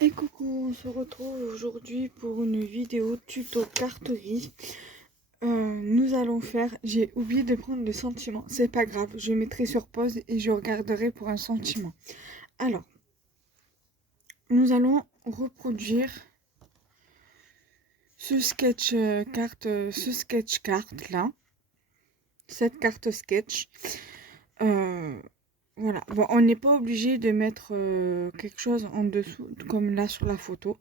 Et coucou, on se retrouve aujourd'hui pour une vidéo tuto carterie. Nous allons faire, j'ai oublié de prendre le sentiment, c'est pas grave, je mettrai sur pause et je regarderai pour un sentiment. Alors, nous allons reproduire ce sketch carte là, cette carte sketch. Voilà, bon, on n'est pas obligé de mettre quelque chose en dessous, comme là sur la photo.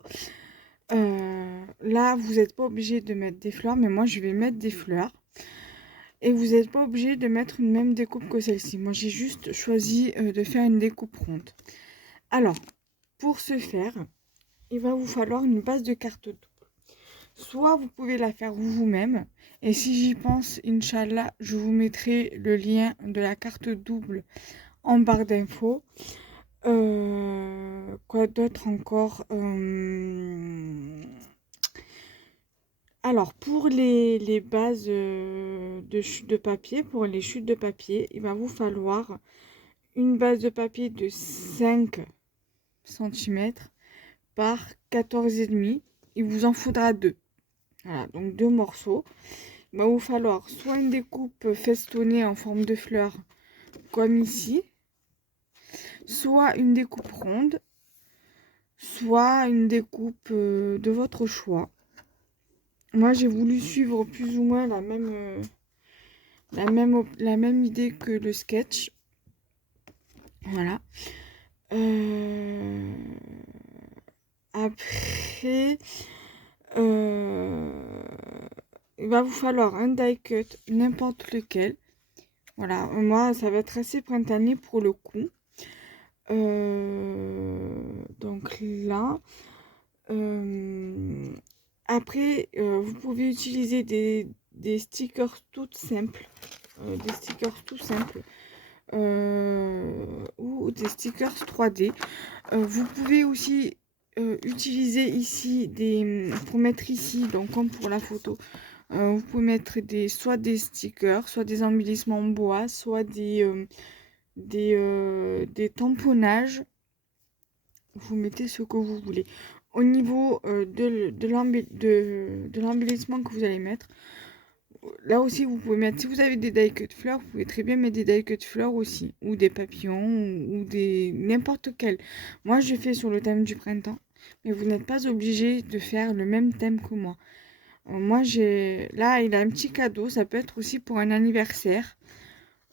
Là, vous n'êtes pas obligé de mettre des fleurs, mais moi, je vais mettre des fleurs. Et vous n'êtes pas obligé de mettre une même découpe que celle-ci. Moi, j'ai juste choisi de faire une découpe ronde. Alors, pour ce faire, il va vous falloir une base de carte double. Soit vous pouvez la faire vous-même. Et si j'y pense, Inch'Allah, je vous mettrai le lien de la carte double en barre d'infos. Quoi d'autre encore Alors, pour les bases de papier, pour les chutes de papier, il va vous falloir une base de papier de 5 cm par 14,5. Il vous en faudra deux. Voilà, donc deux morceaux. Il va vous falloir soit une découpe festonnée en forme de fleur, comme ici, soit une découpe ronde, soit une découpe de votre choix. Moi, j'ai voulu suivre plus ou moins la même idée que le sketch. Voilà. Après, il va vous falloir un die cut, n'importe lequel. Voilà, moi, ça va être assez printanier pour le coup. Donc là, après, vous pouvez utiliser des stickers tout simples. Des stickers tout simples. Ou des stickers 3D. Vous pouvez aussi utiliser ici pour mettre ici, donc comme pour la photo, vous pouvez mettre soit des stickers, soit des embellissements en bois, soit des tamponnages. Vous mettez ce que vous voulez. Au niveau de l'embellissement que vous allez mettre, là aussi vous pouvez mettre, si vous avez des die-cut fleurs, vous pouvez très bien mettre des die-cut fleurs aussi, ou des papillons, ou des n'importe quel. Moi je fais sur le thème du printemps, mais vous n'êtes pas obligé de faire le même thème que moi. Moi là il a un petit cadeau, ça peut être aussi pour un anniversaire,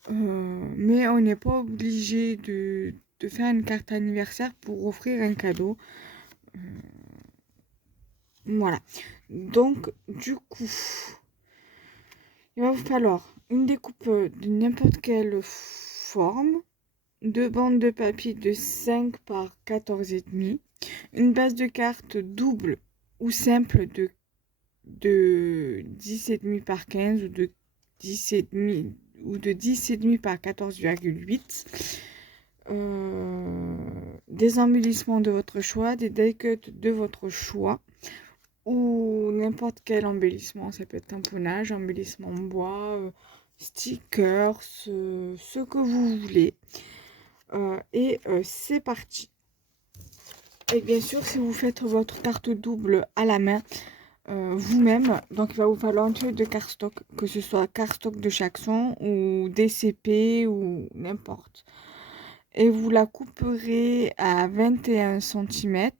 mais on n'est pas obligé de faire une carte anniversaire pour offrir un cadeau. Voilà. Donc du coup, il va vous falloir une découpe de n'importe quelle forme, deux bandes de papier de 5 par 14,5, une base de carte double ou simple de 10,5 par 15 ou de 10,5 ou de 10,5 par 14,8. Des embellissements de votre choix, des die cuts de votre choix, ou n'importe quel embellissement. Ça peut être tamponnage, embellissement en bois, stickers, ce que vous voulez. C'est parti. Et bien sûr, si vous faites votre carte double à la main, vous-même, donc il va vous falloir un truc de cardstock, que ce soit cardstock de Chaxon ou DCP ou n'importe. Et vous la couperez à 21 cm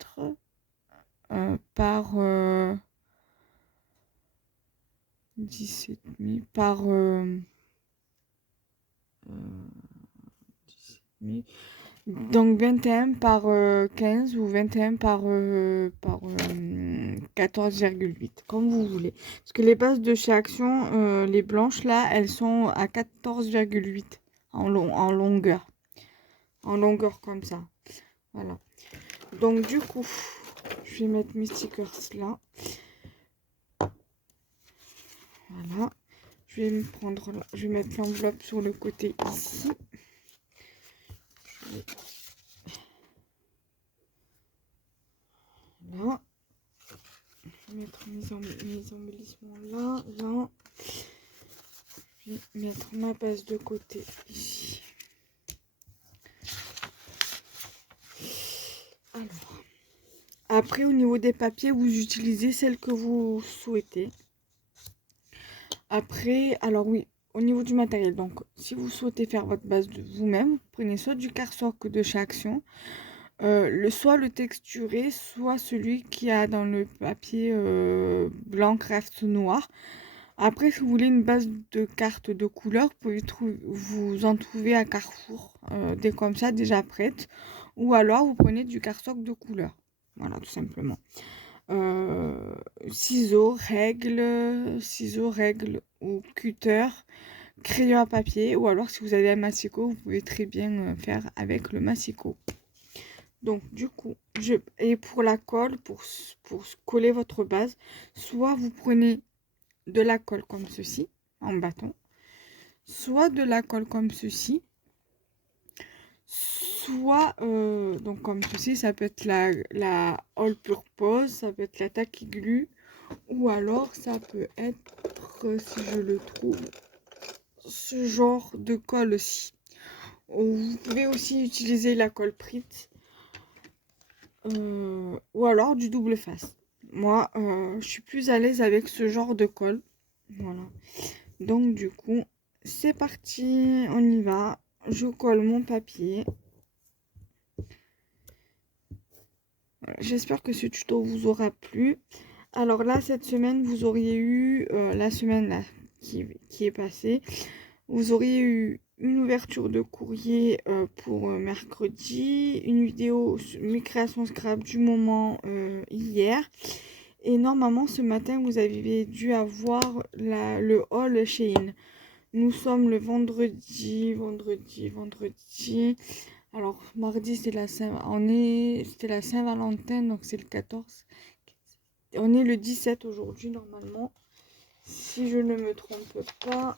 par 17,5 par 17,5. Donc 21 par 15 ou 21 par 14,8, comme vous voulez. Parce que les bases de chez Action, les blanches là, elles sont à 14,8 en longueur. En longueur comme ça. Voilà. Donc du coup, je vais mettre mes stickers là. Voilà. Je vais me prendre là. Je vais mettre l'enveloppe sur le côté ici. Voilà. Je vais mettre mes embellissements là. Là. Je vais mettre ma base de côté ici. Alors. Après, au niveau des papiers, vous utilisez celle que vous souhaitez. Après, alors oui, au niveau du matériel, donc si vous souhaitez faire votre base de vous-même, vous prenez soit du cardstock de chez Action, soit le texturé, soit celui qui a dans le papier blanc craft noir. Après, si vous voulez une base de cartes de couleur, vous pouvez vous en trouver à Carrefour, des comme ça déjà prêtes, ou alors vous prenez du cardstock de couleur. Voilà, tout simplement. Euh, ciseaux, règles ou cutter, crayon à papier, ou alors si vous avez un massicot, vous pouvez très bien faire avec le massicot. Donc du coup, et pour la colle, pour coller votre base, soit vous prenez de la colle comme ceci, en bâton, soit de la colle comme ceci, soit donc comme ceci, ça peut être la All Purpose, ça peut être la Tacky Glue, ou alors ça peut être, si je le trouve, ce genre de colle aussi. Vous pouvez aussi utiliser la colle Prit, ou alors du double face. Moi, je suis plus à l'aise avec ce genre de colle. Voilà. Donc du coup, c'est parti, on y va. Je colle mon papier. Voilà. J'espère que ce tuto vous aura plu. Alors là, cette semaine, vous auriez eu, la semaine là, qui est passée, vous auriez eu une ouverture de courrier pour mercredi, une vidéo sur mes créations scrap du moment hier. Et normalement, ce matin, vous avez dû avoir le haul Shein. Nous sommes le vendredi. Alors, mardi, c'était la Saint-Valentin, donc c'est le 14. On est le 17 aujourd'hui, normalement. Si je ne me trompe pas.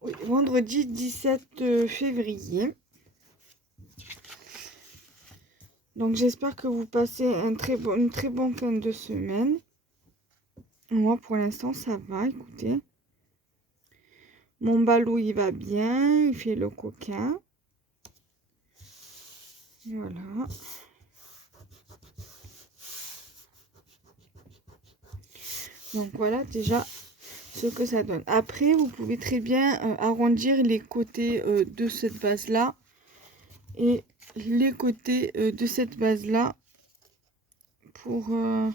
Oui, vendredi 17 février. Donc, j'espère que vous passez une très bonne fin de semaine. Moi, pour l'instant, ça va, écoutez. Mon balou, il va bien. Il fait le coquin. Voilà. Donc voilà déjà ce que ça donne. Après, vous pouvez très bien arrondir les côtés de cette base là et les côtés de cette base là pour que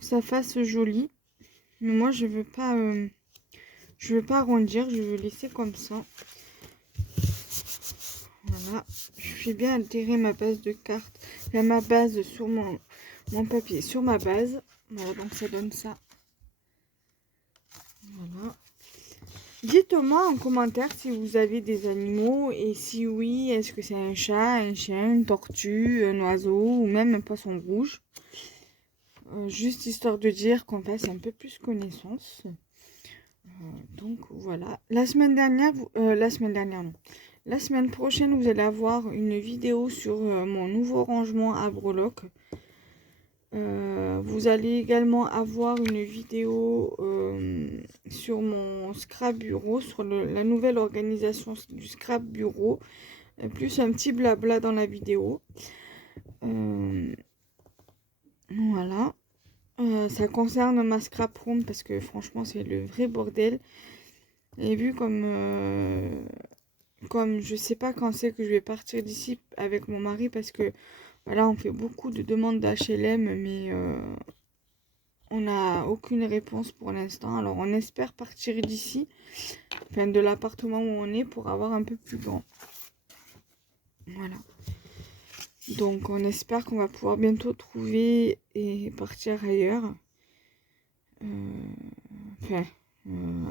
ça fasse joli. Mais moi, je veux pas arrondir, je veux laisser comme ça. Voilà, je fais bien altérer ma base de carte, enfin, ma base sur mon papier, sur ma base. Voilà, donc ça donne ça. Voilà. Dites-moi en commentaire si vous avez des animaux et si oui, est-ce que c'est un chat, un chien, une tortue, un oiseau ou même un poisson rouge. Juste histoire de dire qu'on fasse un peu plus connaissance. Donc voilà. La semaine non. La semaine prochaine, vous allez avoir une vidéo sur mon nouveau rangement à breloques. Vous allez également avoir une vidéo sur mon scrap bureau, sur la nouvelle organisation du scrap bureau, plus un petit blabla dans la vidéo. Voilà. Ça concerne ma scrap room parce que franchement c'est le vrai bordel. Et vu comme je sais pas quand c'est que je vais partir d'ici avec mon mari parce que voilà, on fait beaucoup de demandes d'HLM mais on n'a aucune réponse pour l'instant. Alors on espère partir d'ici, enfin de l'appartement où on est, pour avoir un peu plus grand. Voilà. Donc on espère qu'on va pouvoir bientôt trouver et partir ailleurs.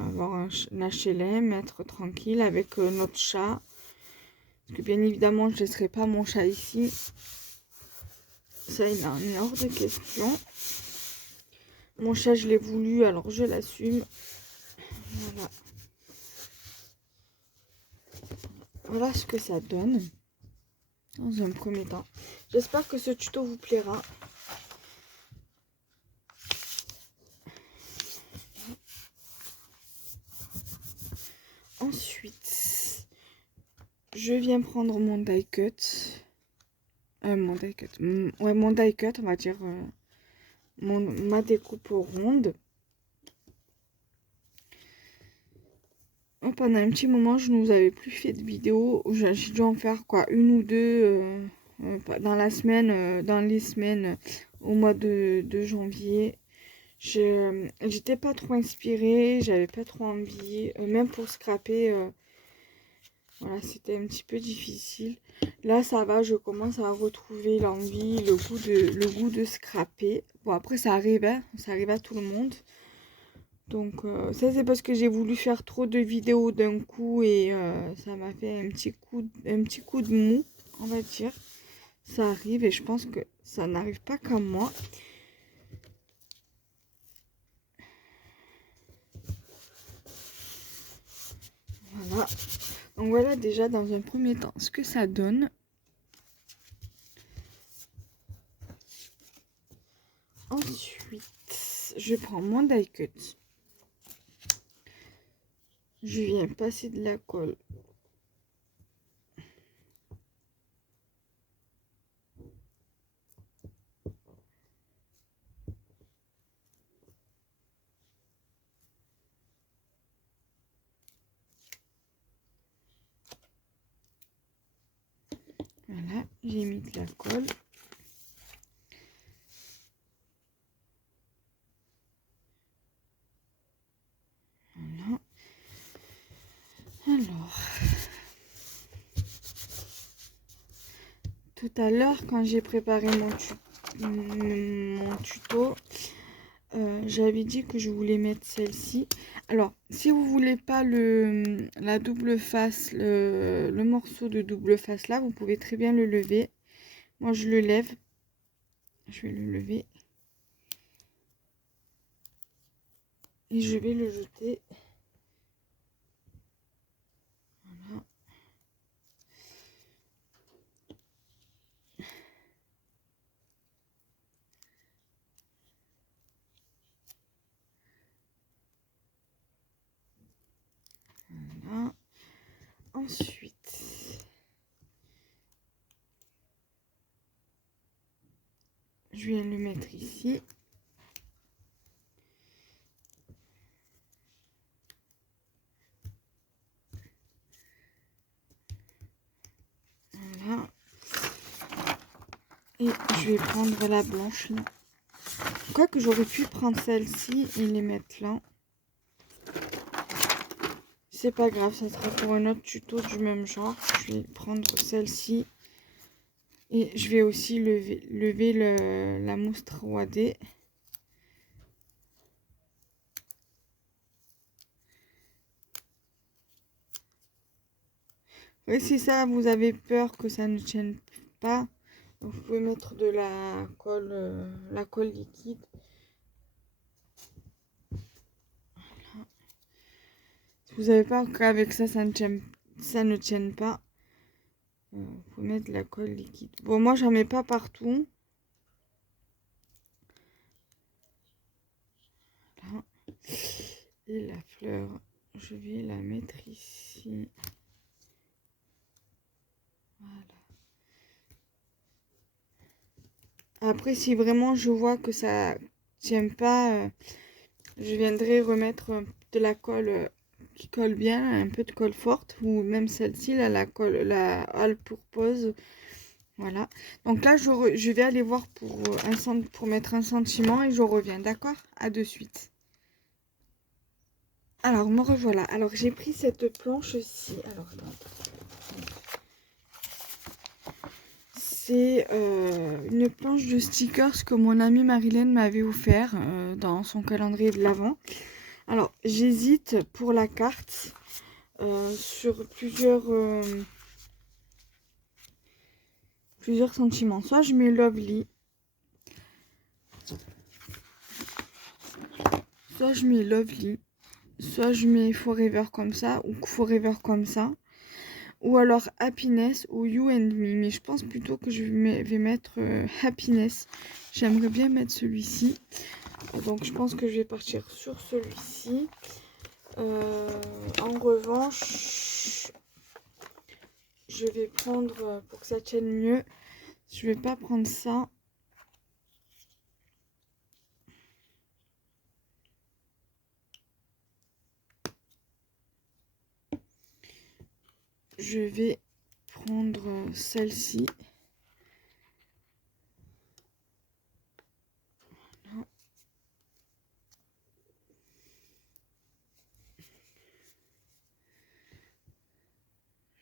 Avoir un HLM, être tranquille avec notre chat. Parce que bien évidemment je ne laisserai pas mon chat ici. Ça il en est hors de question. Mon chat je l'ai voulu alors je l'assume. Voilà. Voilà ce que ça donne dans un premier temps. J'espère que ce tuto vous plaira. Ensuite, je viens prendre mon die cut. Mon die cut. Ouais, mon die cut, on va dire. Ma découpe ronde. Pendant un petit moment, je ne vous avais plus fait de vidéo. J'ai dû en faire quoi, une ou deux dans la semaine, dans les semaines au mois de janvier. J'étais pas trop inspirée, j'avais pas trop envie, même pour scraper, voilà, c'était un petit peu difficile. Là, ça va, je commence à retrouver l'envie, le goût de scraper. Bon, après, ça arrive, hein, ça arrive à tout le monde. Donc, ça, c'est parce que j'ai voulu faire trop de vidéos d'un coup et ça m'a fait un petit coup de mou, on va dire. Ça arrive et je pense que ça n'arrive pas qu'à moi. Voilà. Donc voilà déjà dans un premier temps ce que ça donne. Ensuite, je prends mon die cut. Je viens passer de la colle. Voilà, j'ai mis de la colle. Voilà. Alors, tout à l'heure, quand j'ai préparé mon tuto, j'avais dit que je voulais mettre celle-ci. Alors, si vous voulez pas la double face, le morceau de double face là, vous pouvez très bien le lever. Moi, je le lève. Je vais le lever. Et je vais le jeter. Voilà. Voilà. Ensuite, je viens le mettre ici. Voilà. Et je vais prendre la blanche là. Quoique j'aurais pu prendre celle-ci et les mettre là. C'est pas grave, ça sera pour un autre tuto du même genre. Je vais prendre celle-ci. Et je vais aussi lever la mousse 3D. Et si ça, vous avez peur que ça ne tienne pas, vous pouvez mettre de la colle liquide. Voilà. Si vous avez peur qu'avec ça, ça ne tienne pas, vous pouvez mettre de la colle liquide. Bon, moi, j'en mets pas partout. Voilà. Et la fleur, je vais la mettre ici. Voilà. Après, si vraiment je vois que ça tient pas, je viendrai remettre de la colle qui colle bien, un peu de colle forte, ou même celle-ci, là, la All Purpose. Voilà. Donc là, je vais aller voir pour mettre un sentiment et je reviens, d'accord? À de suite. Alors, me revoilà. Alors, j'ai pris cette planche-ci. Alors, attends. C'est une planche de stickers que mon amie Marilyn m'avait offert dans son calendrier de l'Avent. Alors, j'hésite pour la carte sur plusieurs sentiments. Soit je mets Lovely, soit je mets Forever comme ça, ou Forever comme ça. Ou alors Happiness ou You and Me. Mais je pense plutôt que je vais mettre Happiness. J'aimerais bien mettre celui-ci. Donc je pense que je vais partir sur celui-ci. En revanche, je vais prendre, pour que ça tienne mieux, Je vais pas prendre ça. Je vais prendre celle-ci.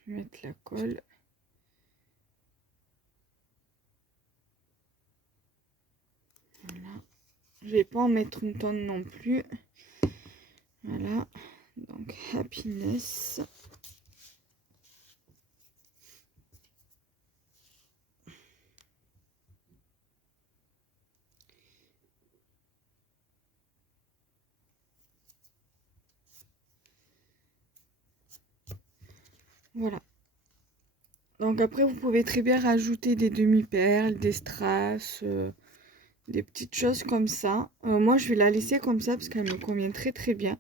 Je vais mettre la colle. Voilà. Je vais pas en mettre une tonne non plus. Voilà. Donc, happiness. Voilà. Donc après, vous pouvez très bien rajouter des demi-perles, des strass, des petites choses comme ça. Moi, je vais la laisser comme ça parce qu'elle me convient très très bien.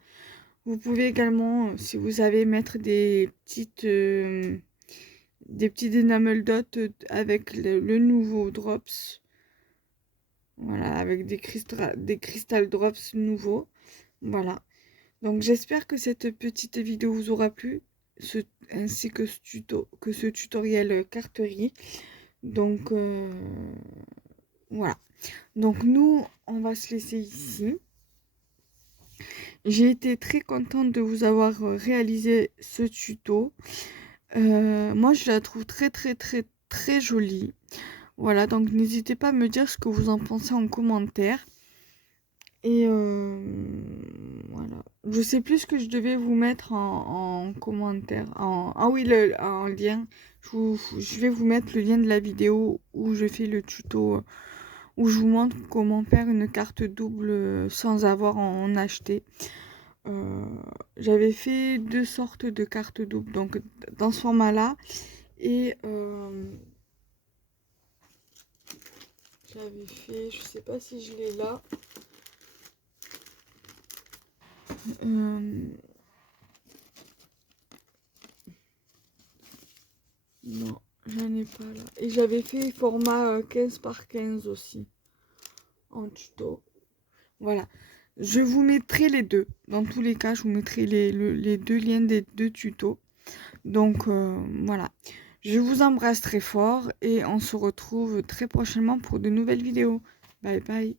Vous pouvez également, si vous savez, mettre des petites enamel dots avec le nouveau drops. Voilà, avec des crystal drops nouveaux. Voilà. Donc j'espère que cette petite vidéo vous aura plu, ainsi que ce tutoriel carterie. Donc voilà. Donc nous, on va se laisser ici. J'ai été très contente de vous avoir réalisé ce tuto. Moi, je la trouve très très très très jolie. Voilà, donc n'hésitez pas à me dire ce que vous en pensez en commentaire. Et voilà. Je sais plus ce que je devais vous mettre en commentaire. Ah oui, en lien. Je vais vous mettre le lien de la vidéo où je fais le tuto, où je vous montre comment faire une carte double sans avoir à en acheter. J'avais fait 2 sortes de cartes doubles, donc dans ce format-là. Et j'avais fait, je sais pas si je l'ai là. Non, j'en ai pas là. Et j'avais fait format 15 par 15 aussi, en tuto. Voilà. Je vous mettrai les deux. Dans tous les cas, je vous mettrai les deux liens des deux tutos. Donc, voilà. Je vous embrasse très fort et on se retrouve très prochainement pour de nouvelles vidéos. Bye bye.